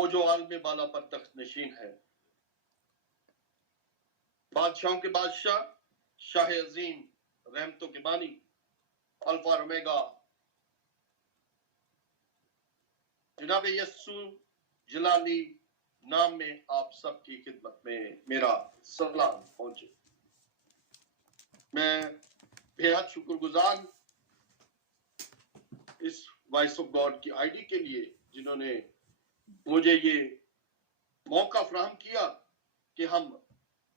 وہ جو عالم بالا پر تخت نشین ہے، بادشاہوں کے بادشاہ، شاہ عظیم، رحمتوں کے بانی، الفا اور اومیگا، جناب یسوع جلالی نام میں آپ سب کی خدمت میں میرا سلام پہنچے۔ میں بہت شکر گزار اس وائس آف گاڈ کی آئی ڈی کے لیے جنہوں نے مجھے یہ موقع فراہم کیا کہ ہم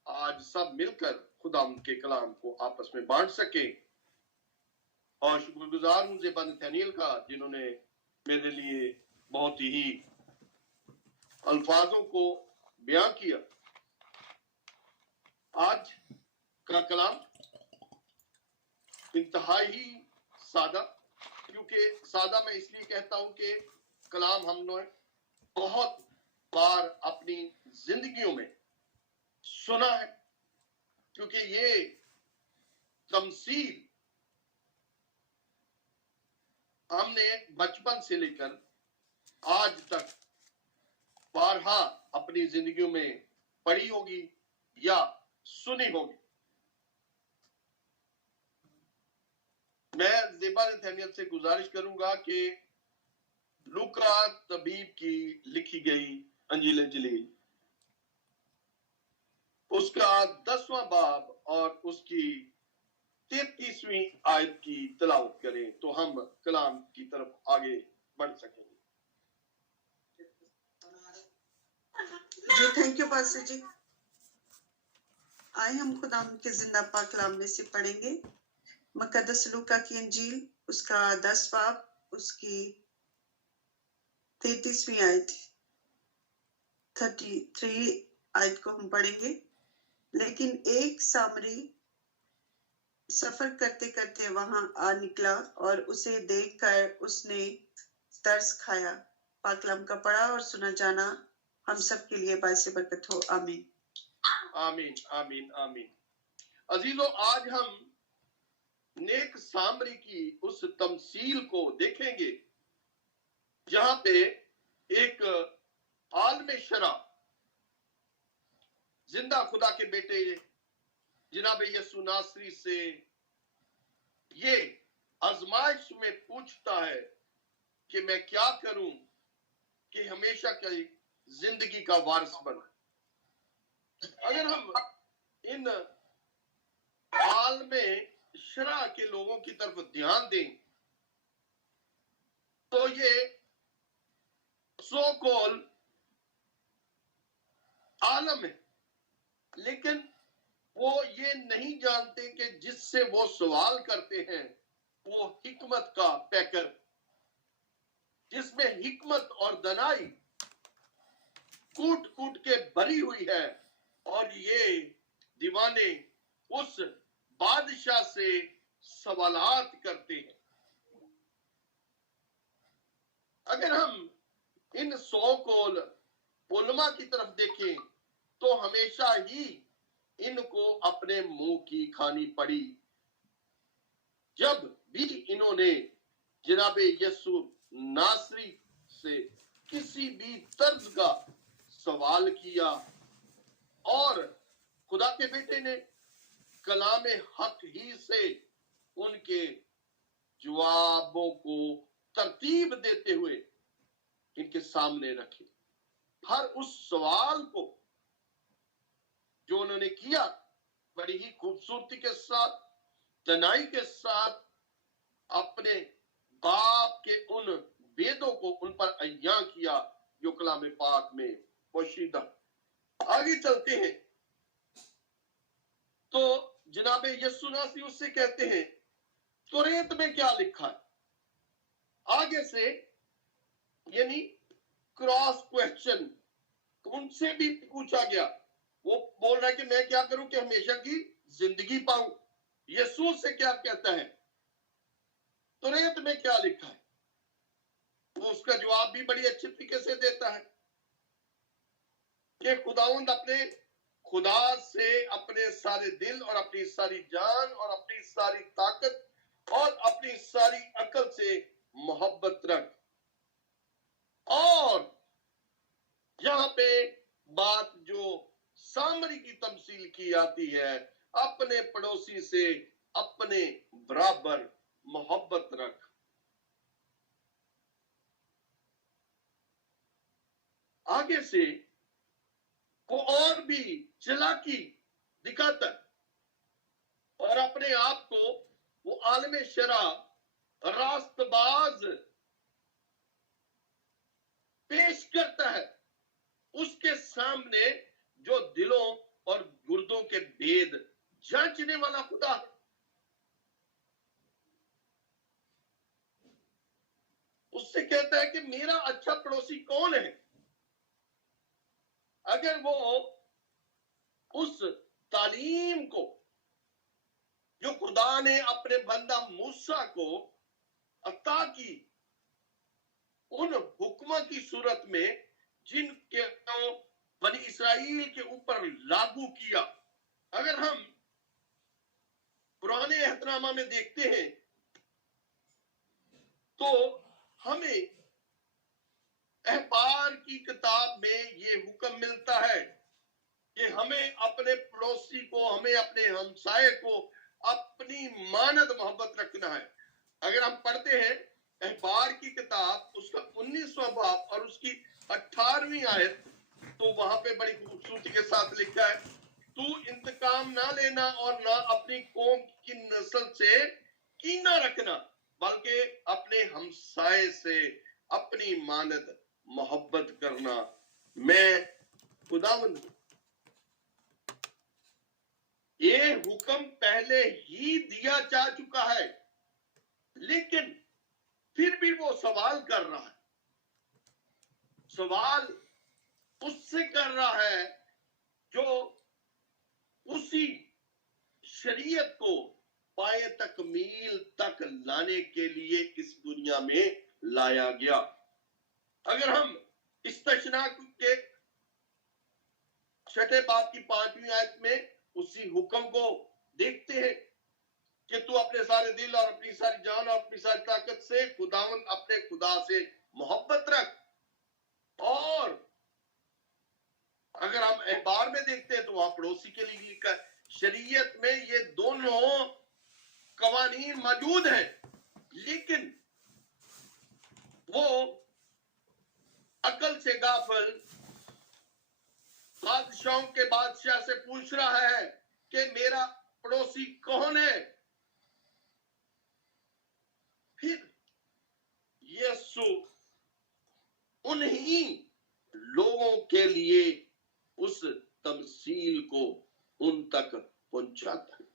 آج سب مل کر خدا کے کلام کو آپس میں بانٹ سکیں، اور شکر گزار ہوں زیبا نتھانیل کا جنہوں نے میرے لیے بہت ہی الفاظوں کو بیان کیا۔ آج کا کلام انتہائی سادہ، کیونکہ سادہ میں اس لیے کہتا ہوں کہ کلام ہم نے بہت بار اپنی زندگیوں میں سنا ہے، کیونکہ یہ تمثیل ہم نے بچپن سے لے کر آج تک بارہا اپنی زندگیوں میں پڑھی ہوگی یا سنی ہوگی۔ میں زیبا نتھانیل سے گزارش کروں گا کہ لوکا طبیب کی لکھی گئی انجیل جلیل اس کا 10واں باب اور اس کی 33ویں آیت کی تلاوت کریں تو ہم کلام کی طرف آگے بڑھ سکیں گے۔ جی تھینک یو پاسٹر جی۔ آئے ہم خدا کے زندہ پاک کلام میں سے پڑھیں گے مقدس لوکا کی انجیل، اس کا 10 باب، اس کی 33ویں آیت، 33 آیت کو ہم پڑھیں گے۔ لیکن ایک سامری سفر کرتے کرتے وہاں آ نکلا اور اسے دیکھ کر اس نے ترس کھایا۔ پاک کلام کا پڑھا اور سنا جانا ہم سب کے لیے باعث برکت ہو، آمین۔ آمین آمین آمین۔ عزیزو، آج ہم نیک سامری کی اس تمثیل کو دیکھیں گے جہاں پہ ایک عالم شرع زندہ خدا کے بیٹے جناب یسوع ناصری سے یہ آزمائش میں پوچھتا ہے کہ میں کیا کروں کہ ہمیشہ کی زندگی کا وارث بنوں۔ اگر ہم ان عالم شرع کے لوگوں کی طرف دھیان دیں تو یہ سو کول عالم ہے، لیکن وہ یہ نہیں جانتے کہ جس سے وہ سوال کرتے ہیں وہ حکمت کا پیکر، جس میں حکمت اور دانائی کوٹ کوٹ کے بھری ہوئی ہے، اور یہ دیوانے اس بادشاہ سے سوالات کرتے ہیں۔ اگر ہم ان سو کول علماء کی طرف دیکھیں تو ہمیشہ ہی ان کو اپنے منہ کی کھانی پڑی جب بھی انہوں نے جناب یسوع ناصری سے کسی بھی طرز کا سوال کیا، اور خدا کے بیٹے نے کلام حق ہی سے ان کے جوابوں کو ترتیب دیتے ہوئے ان کے سامنے رکھے۔ ہر اس سوال کو جو انہوں نے کیا بڑی ہی خوبصورتی کے ساتھ، دانائی کے ساتھ اپنے باپ کے ان ویدوں کو ان پر عیاں کیا جو کلام پاک میں پوشیدہ۔ آگے چلتے ہیں تو جناب یسوع ناصری اس سے کہتے ہیں توریت میں کیا لکھا ہے۔ آگے سے یعنی کراس کویسچن ان سے بھی پوچھا گیا، وہ بول رہا ہے کہ میں کیا کروں کہ ہمیشہ کی زندگی پاؤں۔ یسوع سے کیا کہتا ہے توریت میں کیا لکھا ہے، وہ اس کا جواب بھی بڑی اچھی طریقے سے دیتا ہے کہ خداوند اپنے خدا سے اپنے سارے دل اور اپنی ساری جان اور اپنی ساری طاقت اور اپنی ساری عقل سے محبت رکھ، اور تمثیل کی جاتی ہے، اپنے پڑوسی سے اپنے برابر محبت رکھ۔ آگے سے وہ اور بھی چلاکی دکھاتا ہے اور اپنے آپ کو وہ عالم شرع راست باز پیش کرتا ہے اس کے سامنے جو دلوں اور گردوں کے بید جانچنے والا خدا ہے۔ اس سے کہتا ہے کہ میرا اچھا پڑوسی کون ہے؟ اگر وہ اس تعلیم کو جو خدا نے اپنے بندہ موسیٰ کو عطا کی، ان حکموں کی صورت میں جن کے بنی اسرائیل کے اوپر لاگو کیا، اگر ہم پرانے عہد نامہ میں دیکھتے ہیں تو ہمیں احبار کی کتاب میں یہ حکم ملتا ہے کہ ہمیں اپنے پڑوسی کو، ہمیں اپنے ہمسائے کو اپنی مانند محبت رکھنا ہے۔ اگر ہم پڑھتے ہیں احبار کی کتاب اس کا 19واں باب اور اس کی 18ویں آیت، تو وہاں پہ بڑی خوبصورتی کے ساتھ لکھا ہے، تو انتقام نہ لینا اور نہ اپنی قوم کی نسل سے کینہ رکھنا، بلکہ اپنے ہمسائے سے اپنی مانند محبت کرنا، میں خداوند ہوں۔ یہ حکم پہلے ہی دیا جا چکا ہے، لیکن پھر بھی وہ سوال کر رہا ہے۔ سوال اس سے کر رہا ہے جو اسی شریعت کو پائے تکمیل تک لانے کے لیے اس دنیا میں لایا گیا۔ اگر ہم استثناء کے 6 باب کی 5ویں آیت میں اسی حکم کو دیکھتے ہیں کہ تو اپنے سارے دل اور اپنی ساری جان اور اپنی ساری طاقت سے خداوند اپنے خدا سے محبت رکھ، اور اگر ہم احبار میں دیکھتے ہیں تو وہاں پڑوسی کے لیے لکھا ہے۔ شریعت میں یہ دونوں قوانین موجود ہیں، لیکن وہ عقل سے غافل بادشاہوں کے بادشاہ سے پوچھ رہا ہے کہ میرا پڑوسی کون ہے؟ پھر یسوع انہی لوگوں کے لیے اس تمثیل کو ان تک پہنچاتا ہے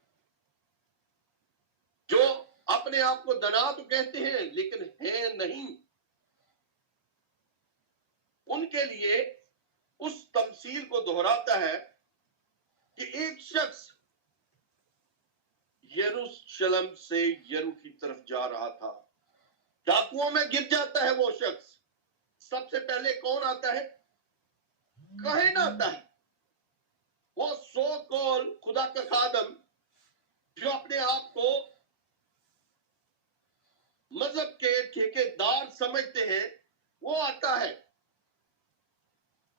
جو اپنے آپ کو دنا تو کہتے ہیں لیکن ہیں نہیں۔ ان کے لیے اس تمثیل کو دہراتا ہے کہ ایک شخص یروشلم سے یرو کی طرف جا رہا تھا، ڈاکوؤں میں گر جاتا ہے۔ وہ شخص سب سے پہلے کون آتا ہے؟ کاہن آتا ہے، وہ سو کول خدا کا خادم جو اپنے آپ کو مذہب کے ٹھیکیدار سمجھتے ہیں، وہ آتا ہے،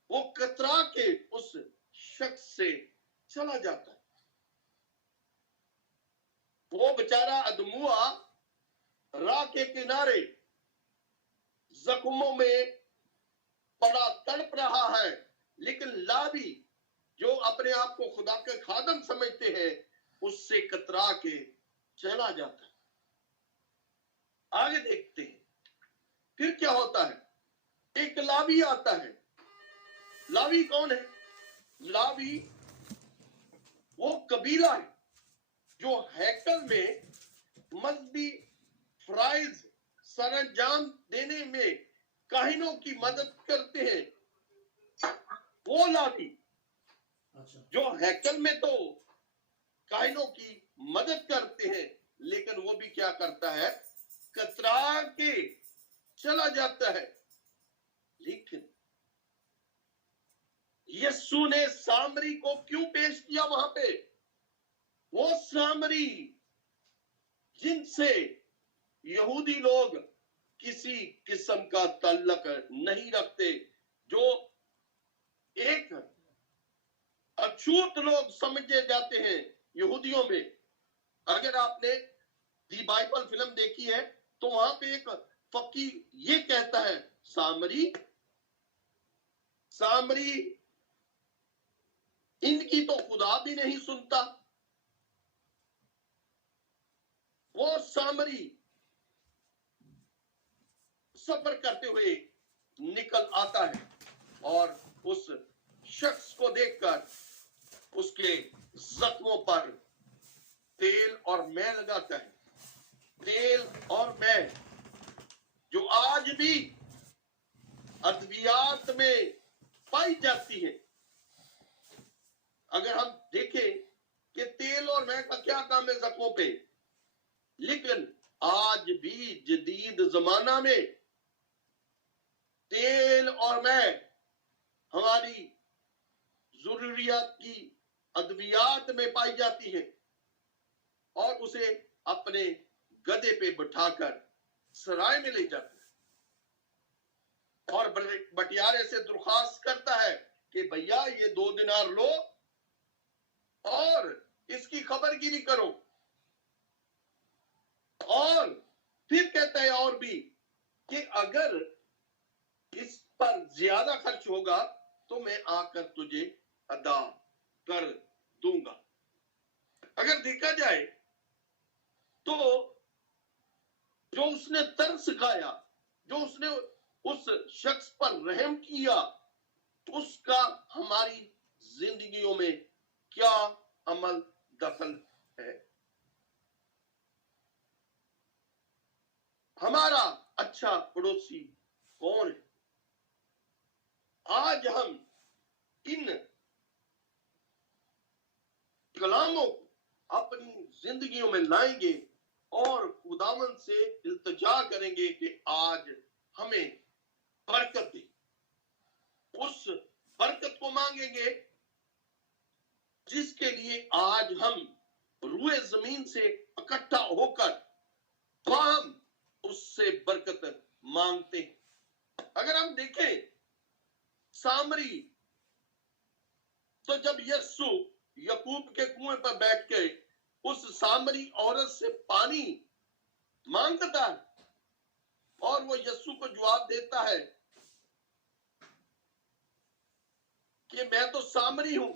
وہ کترا کے اس شخص سے چلا جاتا ہے۔ وہ بیچارہ ادموا راہ کے کنارے زخموں میں پڑا تڑپ رہا ہے، لیکن لاوی جو اپنے آپ کو خدا کے خادم سمجھتے ہیں اس سے کترا کے چلا جاتا ہے۔ آگے دیکھتے ہیں پھر کیا ہوتا ہے۔ ایک لاوی آتا ہے۔ لاوی کون ہے؟ لاوی وہ قبیلہ ہے جو ہیکل میں مذہبی فرائض سر انجام دینے میں کاہنوں کی مدد کرتے ہیں۔ وہ لاوی جو ہیکل میں تو کاہنوں کی مدد کرتے ہیں، لیکن وہ بھی کیا کرتا ہے؟ کترا کے چلا جاتا ہے۔ لیکن یسوع نے سامری کو کیوں پیش کیا وہاں پہ؟ وہ سامری جن سے یہودی لوگ کسی قسم کا تعلق نہیں رکھتے، جو ایک अछूत लोग समझे जाते हैं यहूदियों में। अगर आपने दी बाइबल फिल्म देखी है तो वहां पे एक फकीर ये कहता है, सामरी सामरी इनकी तो खुदा भी नहीं सुनता। वो सामरी सफर करते हुए निकल आता है और उस शख्स को देखकर उसके जख्मों पर तेल और मैं लगाता है। तेल और मैं जो आज भी अद्वियात में पाई जाती है। अगर हम देखें कि तेल और मैं का क्या काम है जख्मों पे, लेकिन आज भी जदीद जमाना में तेल और मैं हमारी जरूरियात की अद्वियात में पाई जाती है और उसे अपने गधे पे बिठाकर सराय में ले जाता है और बटियारे से दरख्वास्त करता है कि भैया ये 2 दिनार लो और इसकी खबरगिरी करो। और फिर कहता है और भी कि अगर इस पर ज्यादा खर्च होगा तो मैं आकर तुझे अदा कर दूंगा। अगर देखा जाए तो जो उसने तरस खाया, जो उसने उस शख्स पर रहम किया, उसका हमारी जिंदगियों में क्या अमल दखल है। हमारा अच्छा पड़ोसी कौन है? आज हम इन कलामों को अपनी जिंदगियों में लाएंगे और खुदावन से इल्तिजा करेंगे कि आज हमें बरकत दे। उस बरकत को मांगेंगे जिसके लिए आज हम रूए जमीन से इकट्ठा होकर हम उससे बरकत मांगते हैं। अगर हम देखें सामरी, तो जब यीशु यकूब के कुएं पर बैठ के उस सामरी औरत से पानी मांगता है और वो यीशु को जवाब देता है कि मैं तो सामरी हूं,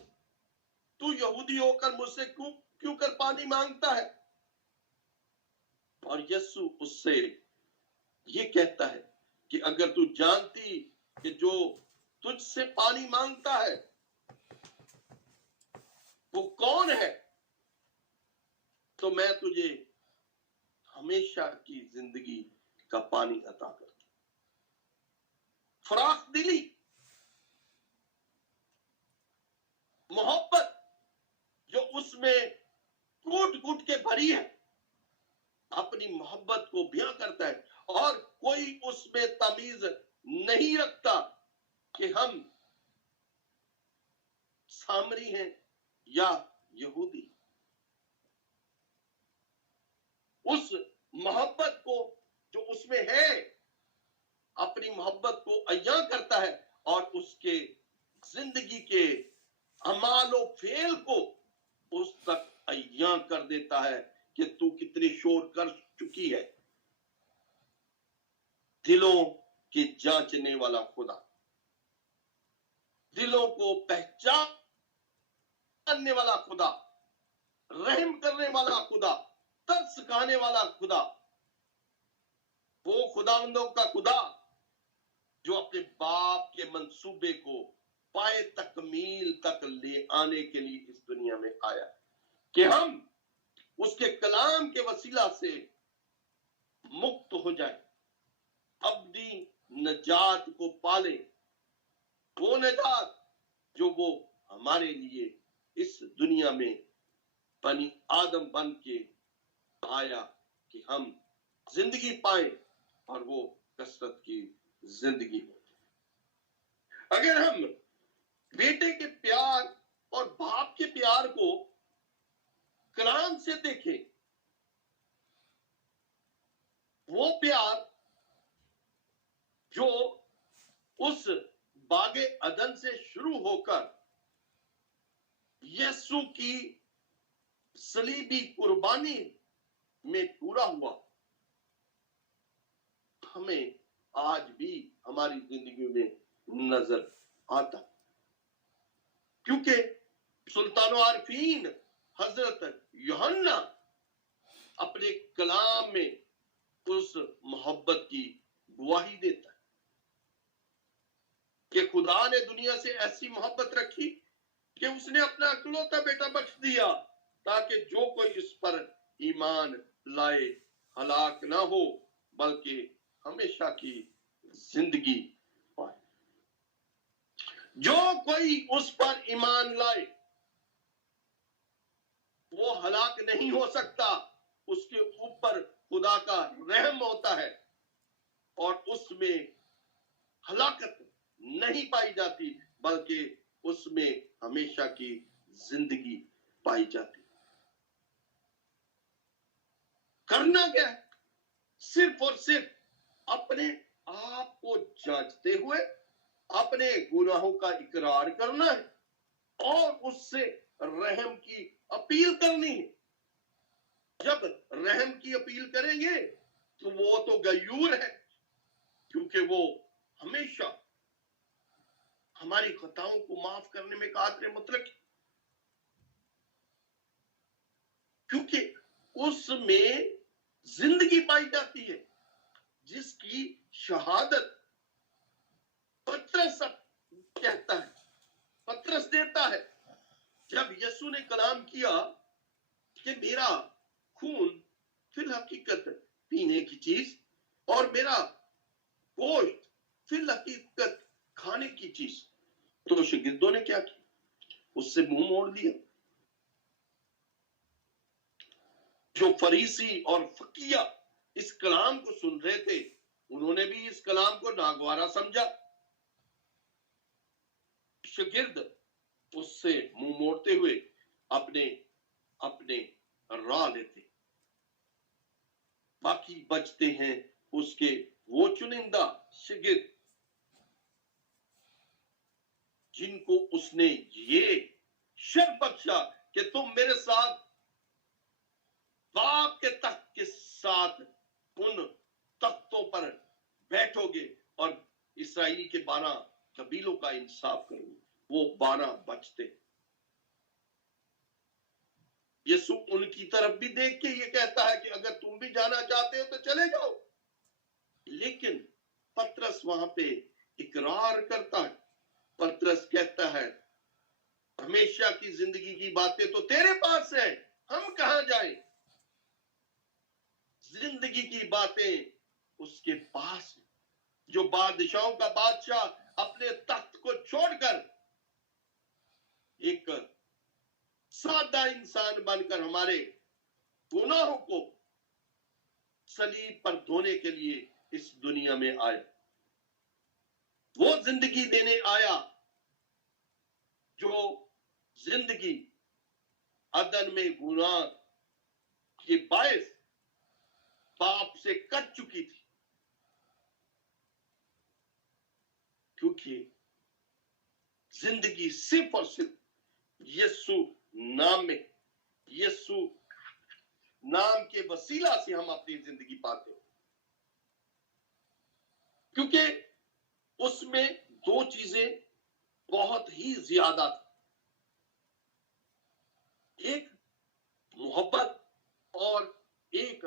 तू यहूदी होकर मुझसे क्यों कर पानी मांगता है। और यीशु उससे ये कहता है कि अगर तू जानती कि जो तुझसे पानी मांगता है वो कौन है तो मैं तुझे हमेशा की जिंदगी का पानी अता करता। फराख दिली, मोहब्बत जो उसमें कूट कूट के भरी है, अपनी मोहब्बत को बयां करता है और कोई उसमें तमीज नहीं रखता कि हम सामरी हैं या यहूदी। उस मोहब्बत को जो उसमें है अपनी मोहब्बत को अय्या करता है और उसके जिंदगी के अमालो फेल को उस तक अय्या कर देता है कि तू कितनी शोर कर चुकी है। दिलों की जांचने वाला खुदा, दिलों को पहचानने वाला खुदा, रहम करने वाला खुदा, तरस खाने वाला खुदा, वो खुदावंदों का खुदा जो अपने बाप के मंसूबे को पाए तकमील तक ले आने के लिए इस दुनिया में आया कि हम उसके कलाम के वसीला से मुक्त हो जाए, अब्दी नजात को पाले। वो नजात जो वो हमारे लिए इस दुनिया में बनी आदम बन के आया कि हम जिंदगी पाए और वो कसरत की जिंदगी हो। अगर हम बेटे के प्यार और बाप के प्यार को कलाम से देखें, वो प्यार जो उस बागे अदन से शुरू होकर यीशु की सलीबी कुर्बानी में पूरा हुआ हमें आज भी हमारी जिंदगी में नजर आता, क्योंकि सुल्तान आरफीन हजरत यूहन्ना अपने कलाम में उस मोहब्बत की गवाही देता है कि खुदा ने दुनिया से ऐसी मोहब्बत रखी कि उसने अपना इकलौता बेटा बख्श दिया ताकि जो कोई इस पर ईमान लाए हलाक ना हो बल्कि हमेशा की जिंदगी पाए। जो कोई उस पर ईमान लाए वो हलाक नहीं हो सकता, उसके ऊपर खुदा का रहम होता है और उसमें हलाकत नहीं पाई जाती बल्कि उसमें हमेशा की जिंदगी पाई जाती। करना क्या है? सिर्फ और सिर्फ अपने आप को जांचते हुए अपने गुनाहों का इकरार करना है और उससे रहम की अपील करनी है। जब रहम की अपील करेंगे तो वो तो गयूर है, क्योंकि वो हमेशा हमारी खताओं को माफ करने में कादिर मुतलक, क्योंकि उसमें जिंदगी पाई जाती है जिसकी शहादत पतरस कहता है, पतरस देता है। जब यीशु ने कलाम किया कि मेरा खून फिल हकीकत पीने की चीज और मेरा गोश्त फिल हकीकत खाने की चीज, तो शागिर्दों ने क्या किया? उससे मुंह मोड़ दिया। जो फरीसी और फकीया इस कलाम को सुन रहे थे उन्होंने भी इस कलाम को नागवारा समझा। शागिर्द उससे मुंह मोड़ते हुए अपने अपने राह लेते, बाकी बचते हैं उसके वो चुनिंदा शागिर्द जिनको उसने ये शर्त बख्शा कि तुम मेरे साथ बाप के तख्त के साथ उन तख्तों पर बैठोगे और इसराइली के 12 कबीलों का इंसाफ करोगे। वो 12 बचते। यीशु उनकी तरफ भी देख के ये कहता है कि अगर तुम भी जाना चाहते हो तो चले जाओ, लेकिन पतरस वहां पे इकरार करता है। पतरस कहता है हमेशा की जिंदगी की बातें तो तेरे पास है, हम कहां जाएं? जिंदगी की बातें उसके पास है। जो बादशाहों का बादशाह अपने तख्त को छोड़कर एक सादा इंसान बनकर हमारे गुनाहों को सलीब पर धोने के लिए इस दुनिया में आया। वो जिंदगी देने आया जो जिंदगी अदन में गुनाह के बायस पाप से कट चुकी थी, क्योंकि जिंदगी सिर्फ और सिर्फ यीशु नाम में, यीशु नाम के वसीला से हम अपनी जिंदगी पाते हैं, क्योंकि उसमें 2 चीजें बहुत ही ज्यादा थी। एक मोहब्बत और एक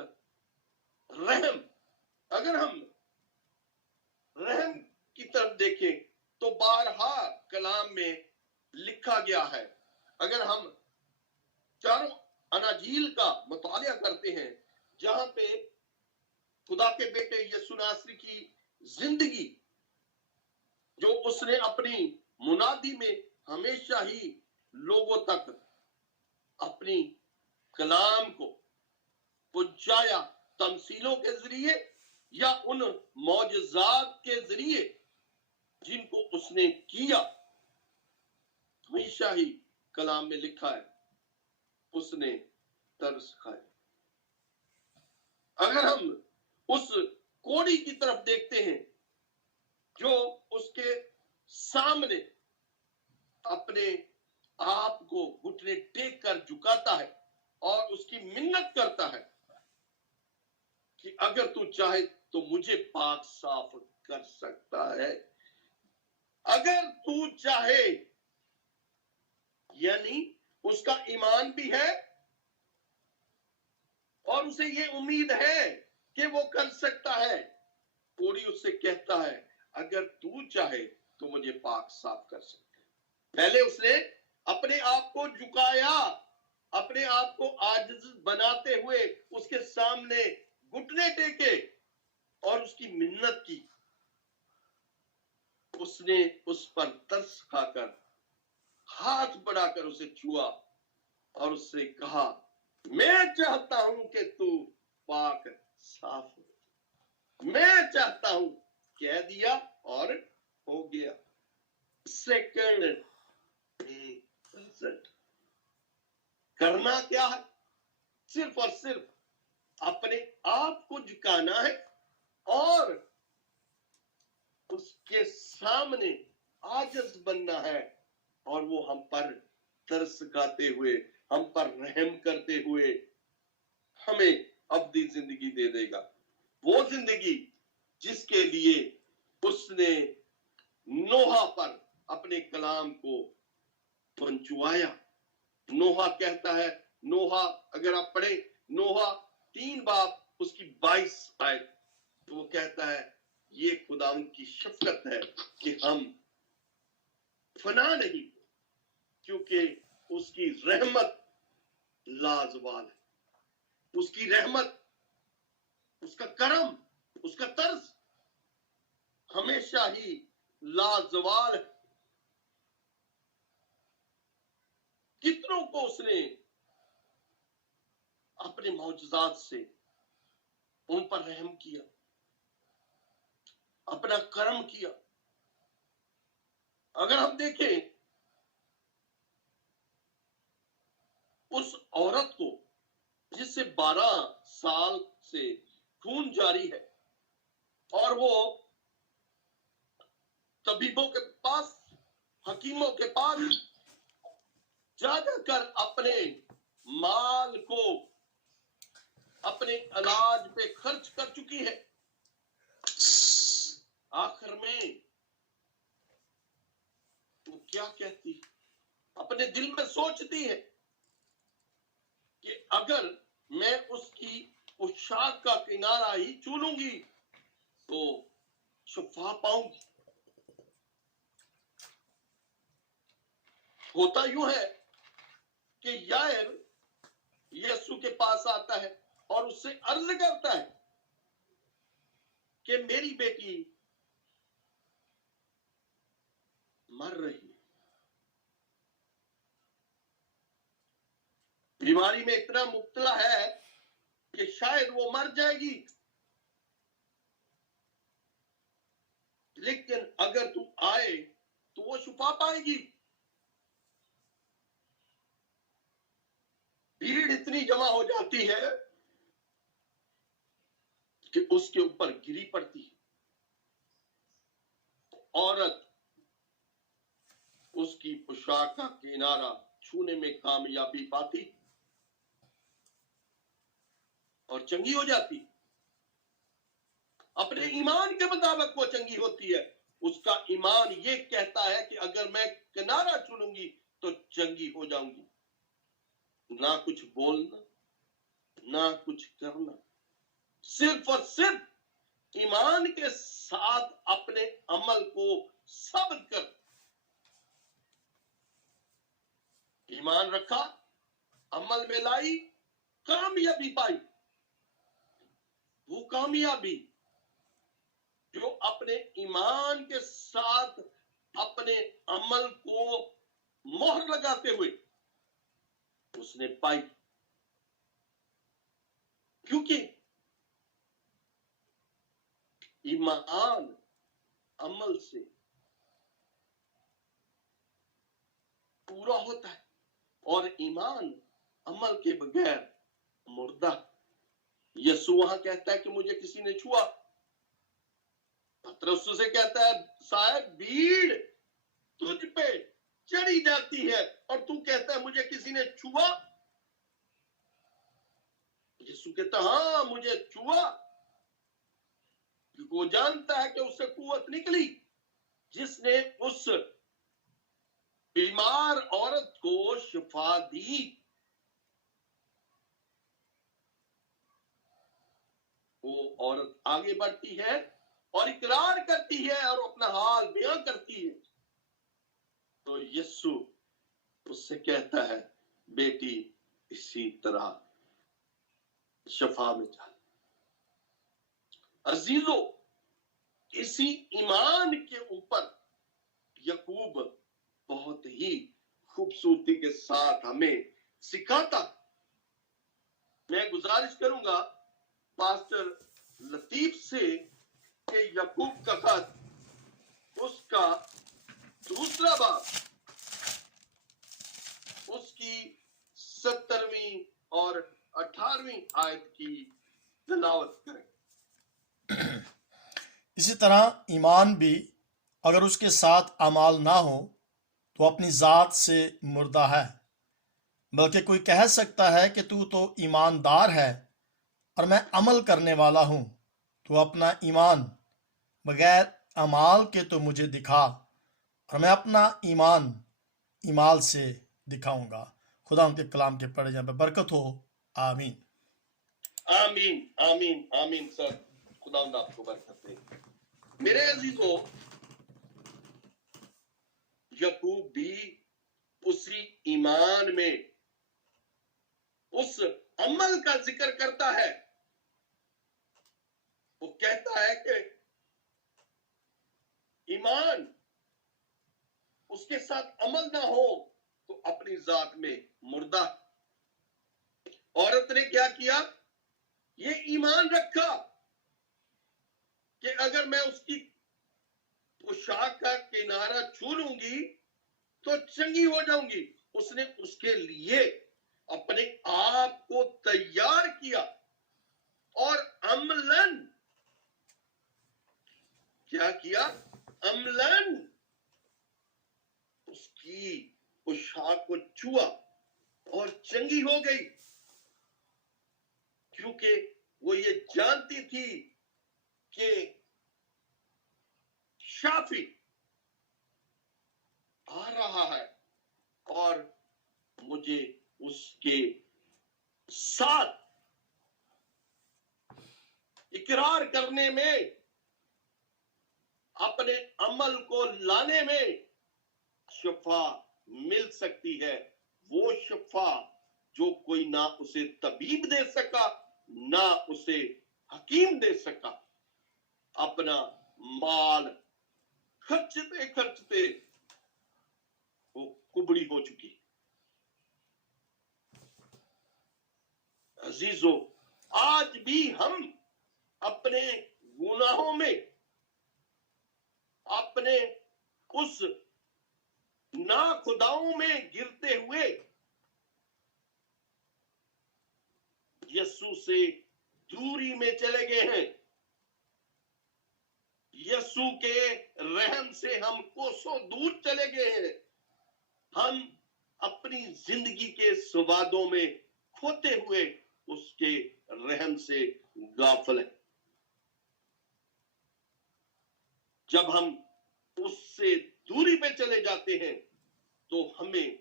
रहम। अगर हम रहम की तरफ देखें तो बारहा कलाम में लिखा गया है। अगर हम चारों अनाजील का मुतालिया करते हैं जहां पे खुदा के बेटे यीशु नासरी की जिंदगी जो उसने अपनी मुनादी में हमेशा ही लोगों तक अपनी कलाम को पहुंचाया, तमसीलों के जरिए या उन मौजज़ात के जरिए जिनको उसने किया, हमेशा ही कलाम में लिखा है उसने तरस खाया। अगर हम उस कोड़ी की तरफ देखते हैं जो उसके सामने अपने आप को घुटने کہ اگر تو چاہے تو مجھے پاک صاف کر سکتا ہے. اگر تو چاہے یعنی اس کا ایمان بھی ہے اور اسے یہ امید ہے کہ وہ کر سکتا ہے. کوڑی اس سے کہتا ہے اگر تو چاہے تو مجھے پاک صاف کر سکتا ہے. پہلے اس نے اپنے آپ کو جھکایا, اپنے آپ کو عاجز بناتے ہوئے اس کے سامنے گھٹنے ٹیکے اور اس کی منت کی. اس نے اس پر ترس کھا کر ہاتھ بڑھا کر اسے چھوا اور اس سے کہا میں چاہتا ہوں کہ تو پاک صاف ہو. میں چاہتا ہوں, کہہ دیا اور ہو گیا. سیکنڈ کرنا کیا ہے؟ صرف اور صرف اپنے آپ کو جھکانا ہے اور اس کے سامنے عاجز بننا ہے, اور وہ ہم پر ترس کھاتے ہوئے, ہم پر رحم کرتے ہوئے ہمیں ابدی زندگی دے دے گا. وہ زندگی جس کے لیے اس نے نوحہ پر اپنے کلام کو پہنچوایا. نوحہ کہتا ہے, نوحہ اگر آپ پڑھیں نوحہ 3 باب اس کی 22 آیت, تو وہ کہتا ہے یہ خداوند کی شفقت ہے کہ ہم فنا نہیں, کیونکہ اس کی رحمت لازوال ہے. اس کی رحمت, اس کا کرم, اس کا طرز ہمیشہ ہی لازوال ہے. کتنوں کو اس نے اپنے معجزات سے ان پر رحم کیا, اپنا کرم کیا. اگر ہم دیکھیں اس عورت کو جس سے 12 سال سے خون جاری ہے اور وہ طبیبوں کے پاس, حکیموں کے پاس جا کر اپنے مال کو اپنے علاج پہ خرچ کر چکی ہے, آخر میں وہ کیا کہتی ہے؟ اپنے دل میں سوچتی ہے کہ اگر میں اس کی پوشاک کا کنارہ ہی چھو لوں گی تو شفا پاؤں گی. ہوتا یوں ہے کہ یائر یسوع کے پاس آتا ہے اور اس سے عرض کرتا ہے کہ میری بیٹی مر رہی ہے, بیماری میں اتنا مبتلا ہے کہ شاید وہ مر جائے گی, لیکن اگر تو آئے تو وہ شفا پائے گی. بھیڑ اتنی جمع ہو جاتی ہے کہ اس کے اوپر گری پڑتی ہے. عورت اس کی پوشاک کا کنارہ چھونے میں کامیابی پاتی اور چنگی ہو جاتی. اپنے ایمان کے مطابق وہ چنگی ہوتی ہے. اس کا ایمان یہ کہتا ہے کہ اگر میں کنارہ چھوڑوں گی تو چنگی ہو جاؤں گی. نہ کچھ بولنا, نہ کچھ کرنا, صرف اور صرف ایمان کے ساتھ اپنے عمل کو ثابت کر. ایمان رکھا, عمل میں لائی, کامیابی پائی. وہ کامیابی جو اپنے ایمان کے ساتھ اپنے عمل کو مہر لگاتے ہوئے اس نے پائی, کیونکہ ایمان عمل سے پورا ہوتا ہے اور ایمان عمل کے بغیر مردہ. یسوع وہاں کہتا ہے کہ مجھے کسی نے چھوا. پترس سے کہتا ہے صاحب بھیڑ تجھ پہ چڑھی جاتی ہے اور تو کہتا ہے مجھے کسی نے چھوا. یسوع کہتا ہاں مجھے چھوا वो जानता है कि उससे कुव्वत निकली जिसने उस बीमार औरत को शिफा दी। वो औरत आगे बढ़ती है और इकरार करती है और अपना हाल बयां करती है, तो यीशु उससे कहता है, बेटी इसी तरह शफा में जा। अजीजों, इसी ईमान के ऊपर यकूब बहुत ही खूबसूरती के साथ हमें सिखाता। मैं गुजारिश करूंगा पास्टर लतीफ से कि यकूब का खत उसका दूसरा बाब उसकी 17वीं और 18वीं आयत की तिलावत करें। इसी तरह ईमान भी अगर उसके साथ अमाल ना हो तो अपनी ज़ात से मुर्दा है, बल्कि कोई कह सकता है कि तू तो ईमानदार है और मैं अमल करने वाला हूँ, तो अपना ईमान बगैर अमाल के तो मुझे दिखा और मैं अपना ईमान ईमाल से दिखाऊंगा। खुदा उनके कलाम के पढ़े जाने पर बरकत हो। आमीन आमीन आमीन आमीन। सर, खुदा आपको बरकत दे। मेरे अजीजों, यकूब भी उसी ईमान में उस अमल का जिक्र करता है। वो कहता है कि ईमान उसके साथ अमल ना हो तो अपनी जात में मुर्दा। औरत ने क्या किया? ये ईमान रखा कि अगर मैं उसकी पोशाक का किनारा छू लूंगी तो चंगी हो जाऊंगी। उसने उसके लिए अपने आप को तैयार किया और अमलन क्या किया? अमलन उसकी पोशाक को छुआ और चंगी हो गई, क्योंकि वो ये जानती थी कि शाफी आ रहा है और मुझे उसके साथ इकरार करने में, अपने अमल को लाने में शिफा मिल सकती है। वो शिफा जो कोई ना उसे तबीब दे सका, ना उसे हकीम दे सका। अपना माल खर्चते खर्चते वो कुबड़ी हो चुकी। अजीजों, आज भी हम अपने गुनाहों में, अपने उस नाखुदाओं में गिरते हुए यीशु से दूरी में चले गए हैं। यीशु के रहम से हम कोसों दूर चले गए हैं। हम अपनी जिंदगी के स्वादों में खोते हुए उसके रहम से गाफिल हैं। जब हम उससे दूरी पे चले जाते हैं तो हमें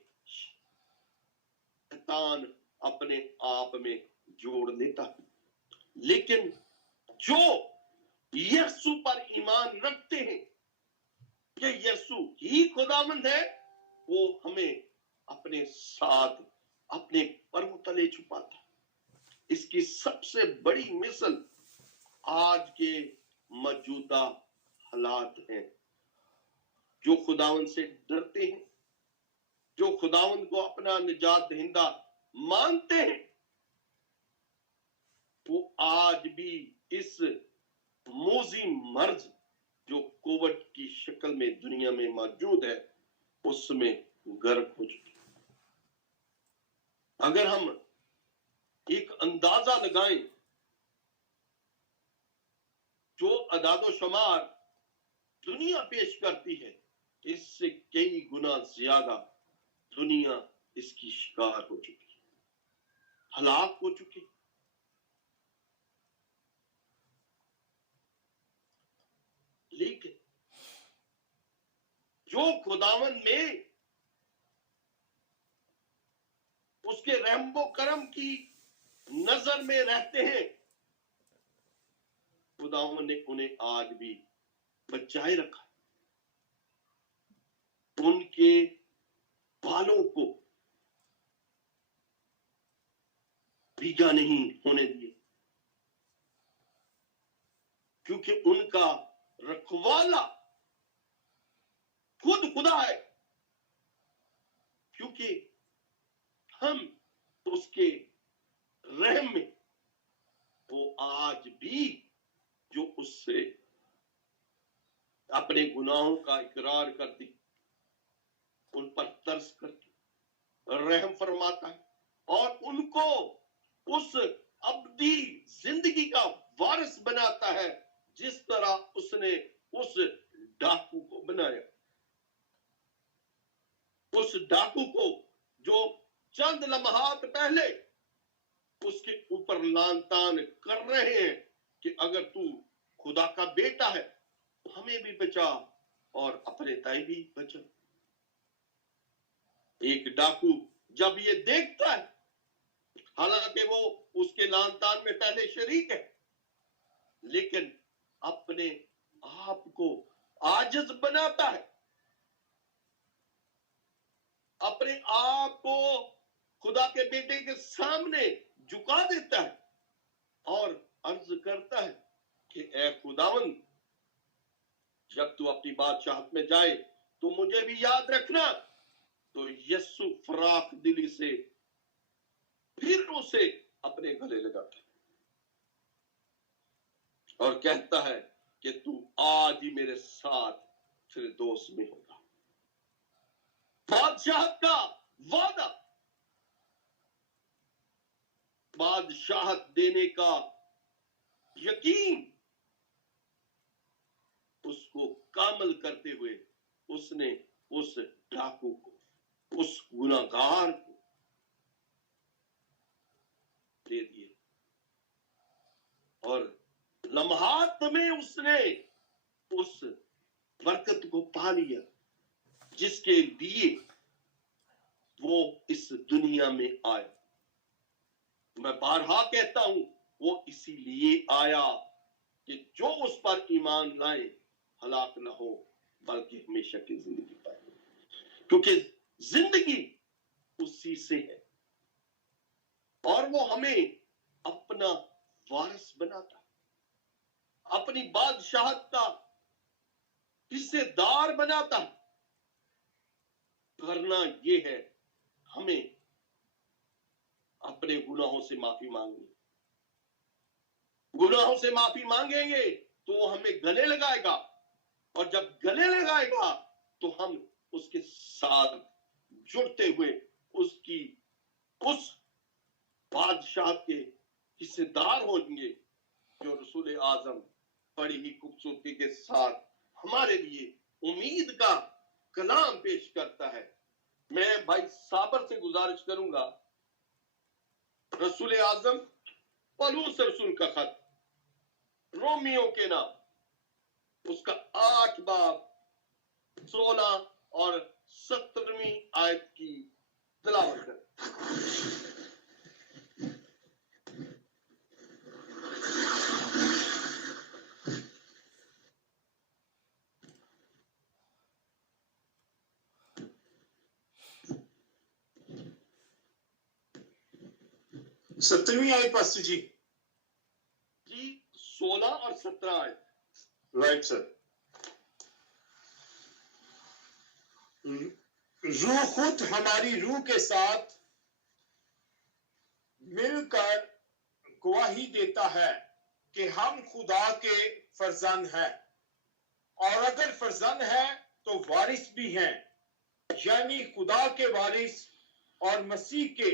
शैतान अपने आप में जोड़ लेता है। लेकिन जो यीशु पर ईमान रखते हैं कि यीशु ही खुदावंद है, वो हमें अपने साथ अपने पर्व तले छुपाता है। इसकी सबसे बड़ी मिसाल आज के मौजूदा हालात हैं। जो खुदावंद से डरते हैं, जो खुदावंद को अपना निजात दहिंदा मानते हैं, वो आज भी इस मोजी मर्ज जो कोविड की शक्ल में दुनिया में मौजूद है उसमें गर्क हो चुके। अगर हम एक अंदाजा लगाएं, जो अदादो शुमार दुनिया पेश करती है, इससे कई गुना ज्यादा दुनिया इसकी शिकार हो चुकी है, हलाक हो चुकी। जो खुदावन में उसके रहमो करम की नजर में रहते हैं, खुदावन ने उन्हें आज भी बचाए रखा, उनके बालों को भीगा नहीं होने दिए, क्योंकि उनका रखवाला खुद खुदा है, क्योंकि हम उसके रहम में, वो आज भी जो उससे अपने गुनाहों का इकरार करती, उन पर तरस करके रहम फरमाता है और उनको उस अब्दी जिंदगी का वारिस बनाता है, जिस तरह उसने उस डाकू को बनाया, उस डाकू को जो चंद लम्हात पहले उसके ऊपर लानतान कर रहे हैं कि अगर तू खुदा का बेटा है तो हमें भी बचा और अपने ताई भी बचा। एक डाकू जब ये देखता है, हालांकि वो उसके लानतान में पहले शरीक है, लेकिन अपने आप को आजिज बनाता है, अपने आप को खुदा के बेटे के सामने झुका देता है और अर्ज करता है कि ऐ खुदावन, जब तू अपनी बादशाहत में जाए तो मुझे भी याद रखना। तो यीशु फराख दिली से फिर उसे अपने गले लगाता है और कहता है कि तू आज ही मेरे साथ फिरदौस में होगा। बादशाहत का वादा, बादशाहत देने का यकीन उसको कामल करते हुए उसने उस डाकू को, उस गुनाहगार को दे दिए और लम्हात में उसने उस बरकत को पा लिया जिसके लिए वो इस दुनिया में आया। मैं बारहा कहता हूं, वो इसीलिए आया कि जो उस पर ईमान लाए हलाक न हो बल्कि हमेशा की जिंदगी पाए, क्योंकि जिंदगी उसी से है और वो हमें अपना वारिस बनाता, अपनी बादशाहत का हिस्सेदार बनाता। करना ये है हमें अपने गुनाहों से माफी मांगनी, गुनाहों से माफी मांगेंगे तो हमें गले लगाएगा और जब गले लगाएगा तो हम उसके साथ जुड़ते हुए उसकी उस बादशाह के हिस्सेदार होंगे जो रसूल आजम बड़ी ही खूबसूरती के साथ हमारे लिए उम्मीद का कलाम पेश करता है। मैं भाई साबर से गुजारिश करूंगा, रसूल आजम पौलुस रसूल का खत रोमियो के नाम, उसका 8 बाब 16 और 17वीं आयत की तिलावत करें। सत्रहवीं आयत पास्टर जी। जी 16 और 17 आयत। Right sir. रूह खुद हमारी रूह के साथ मिलकर गवाही देता है कि हम खुदा के फर्जंद हैं, और अगर फर्जंद हैं तो वारिस भी हैं, यानी खुदा के वारिस और मसीह के।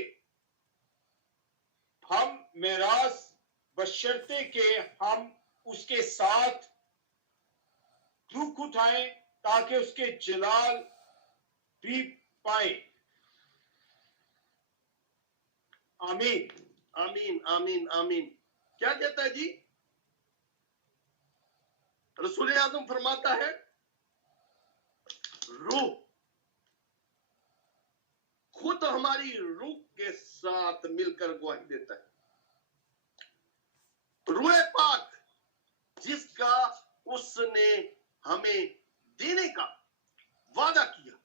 हम मेरास बशर्ते के हम उसके साथ दुख उठाएं ताकि उसके जलाल भी पाए। आमीन आमीन आमीन आमीन। क्या कहता है जी? रसूल आजम फरमाता है रूह साथ मिलकर गवाही देता है। रूहे पाक जिसका उसने हमें देने का वादा किया,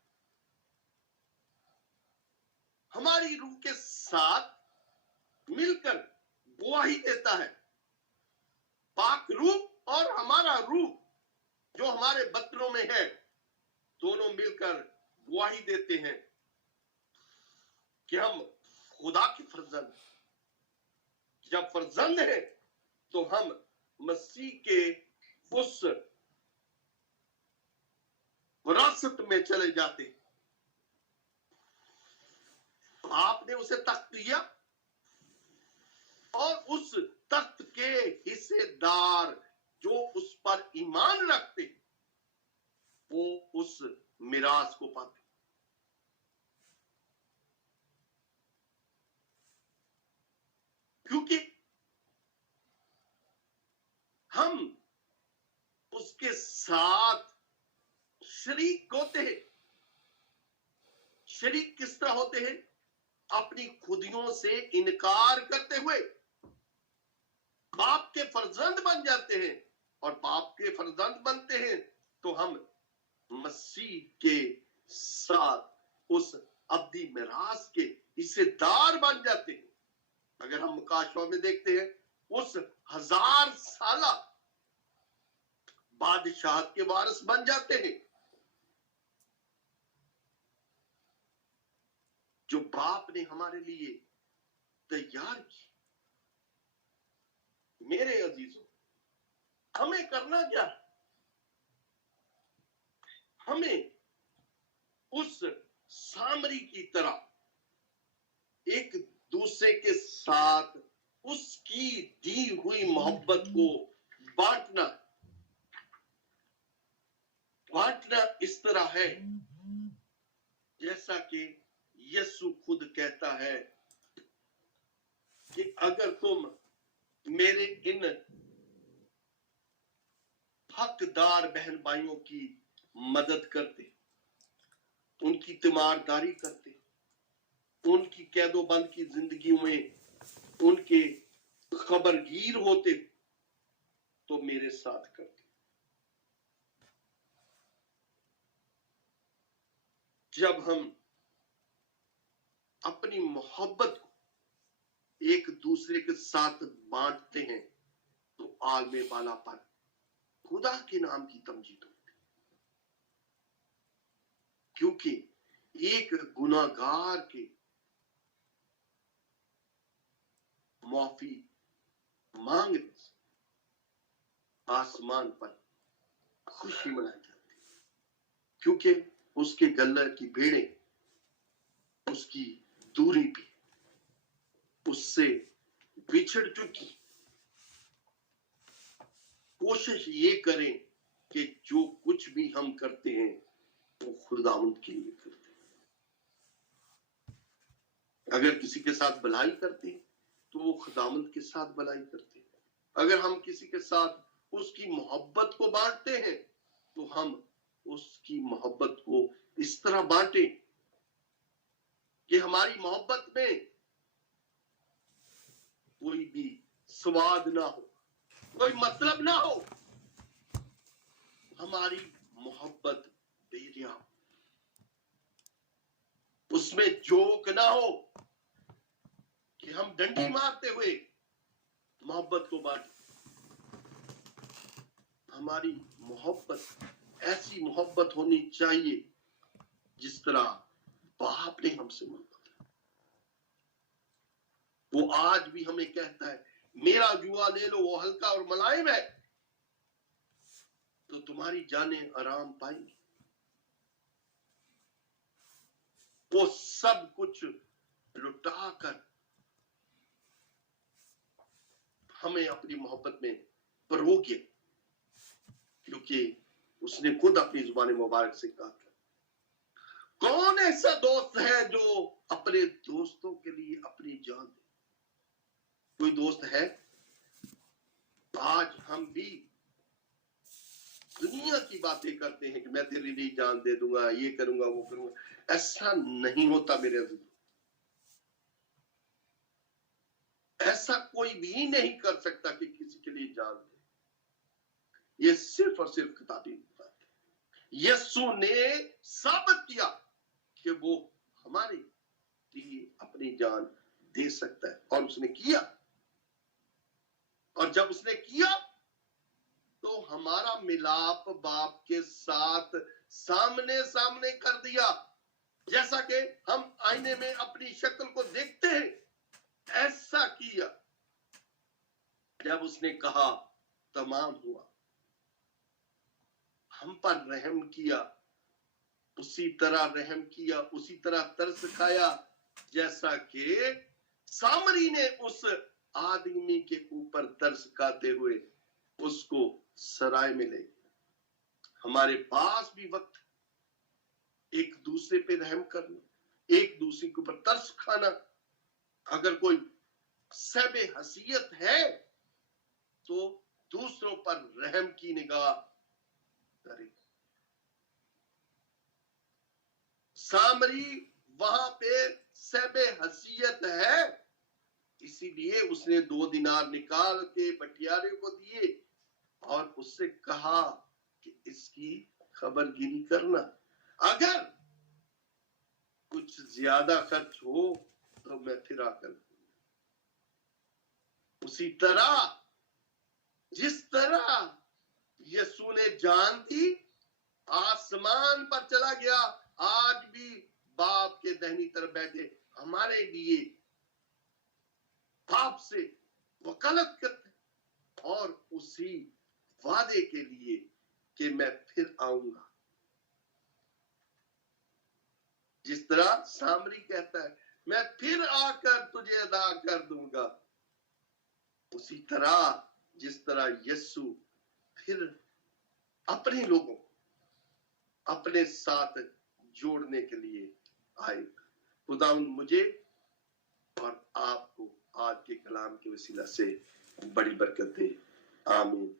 हमारी रूह के साथ मिलकर गवाही देता है। पाक रूह और हमारा रूह जो हमारे बतनों में है, दोनों मिलकर गवाही देते हैं कि हम खुदा के फर्जंद। जब फर्जंद है तो हम मसीह के उस विरासत में चले जाते हैं। आपने उसे तख्त दिया और उस तख्त के हिस्सेदार जो उस पर ईमान रखते, वो उस मिरास को पाते। क्योंकि हम उसके साथ शरीक होते हैं। शरीक किस तरह होते हैं? अपनी खुदियों से इनकार करते हुए बाप के फर्जंद बन जाते हैं, और बाप के फर्जंद बनते हैं तो हम मसीह के साथ उस अब्दी मिरास के हिस्सेदार बन जाते हैं। अगर हम मुकाशवा में देखते हैं, उस 1000 साला बादशाह के वारिस बन जाते हैं। जो बाप ने हमारे लिए तैयार की। मेरे अजीजों, हमें करना क्या? हमें उस सामरी की तरह एक दूसरे के साथ उसकी दी हुई मोहब्बत को बांटना इस तरह है जैसा कि यीशु खुद कहता है कि अगर तुम मेरे इन हकदार बहन भाइयों की मदद करते, उनकी तीमारदारी करते, उनकी कैदोबंद की जिंदगी में उनके खबरगीर होते, तो मेरे साथ करते। जब हम अपनी मोहब्बत को एक दूसरे के साथ बांटते हैं तो आलमे बाला पर खुदा के नाम की तमजीद होती है। क्योंकि एक गुनाहगार के माफी मांगने से आसमान पर खुशी मनाई जाती है। क्योंकि उसके गले की भेड़ें उसकी दूरी पे उससे बिछड़ चुकी। कोशिश ये करें कि जो कुछ भी हम करते हैं वो खुदावंद के लिए करते हैं। अगर किसी के साथ भलाई करते हैं तो वो खुदावंद के साथ भलाई करते हैं। अगर हम किसी के साथ उसकी मोहब्बत को बांटते हैं तो हम उसकी मोहब्बत को इस तरह बांटें कि हमारी मोहब्बत में कोई भी स्वाद ना हो, कोई मतलब ना हो। हमारी मोहब्बत बेरिया हो, उसमें जोक ना हो कि हम डंडी मारते हुए मोहब्बत को बांटें। हमारी मोहब्बत ऐसी मोहब्बत होनी चाहिए जिस तरह बाप ने हमसे मोहब्बत की। वो आज भी हमें कहता है, मेरा जुआ ले लो, वो हल्का और मुलायम है, तो तुम्हारी जानें आराम पाएंगी। वो सब कुछ लुटा कर हमें अपनी मोहब्बत में परोगे, क्योंकि उसने खुद अपनी जुबान मुबारक से कहा था, कौन ऐसा दोस्त है जो अपने दोस्तों के लिए अपनी जान दे? कोई दोस्त है? आज हम भी दुनिया की बातें करते हैं कि मैं तेरे लिए जान दे दूंगा, ये करूंगा, वो करूंगा। ऐसा नहीं होता मेरे अजीज। ऐसा कोई भी नहीं कर सकता कि किसी के लिए जान दे। ये सिर्फ और सिर्फ किताबी बात है। यीशु ने साबित किया कि वो हमारे लिए अपनी जान दे सकता है, और उसने किया। और जब उसने किया तो हमारा मिलाप बाप के साथ सामने सामने कर दिया। जैसा कि हम आईने में अपनी शक्ल को देखते हैं, ऐसा किया। जब उसने कहा तमाम हुआ, हम पर रहम किया, उसी तरह रहम किया, उसी तरह तरस खाया जैसा कि सामरी ने उस आदमी के ऊपर तरस खाते हुए उसको सराय में ले। हमारे पास भी वक्त एक दूसरे पे रहम करना, एक दूसरे के ऊपर तरस खाना। अगर कोई सबे हसीयत है तो दूसरों पर रहम की निगाह करे। सामरी वहां पे सबे हसीयत है, इसीलिए उसने 2 दिनार निकाल के बटियारे को दिए और उससे कहा कि इसकी खबरगिरी करना, अगर कुछ ज्यादा खर्च हो तो मैं फिर आकर। उसी तरह जिस तरह यीशु ने जान दी, आसमान पर चला गया, आज भी बाप के दाहिनी तरफ बैठे हमारे लिए बाप से वकालत करते, और उसी वादे के लिए कि मैं फिर आऊंगा। जिस तरह सामरी कहता है मैं फिर आकर तुझे अदा कर दूंगा, उसी तरह जिस तरह यीशु फिर अपने लोगों अपने साथ जोड़ने के लिए आए। खुदावंद मुझे और आपको आज के कलाम के वसीला से बड़ी बरकत दे। आमीन।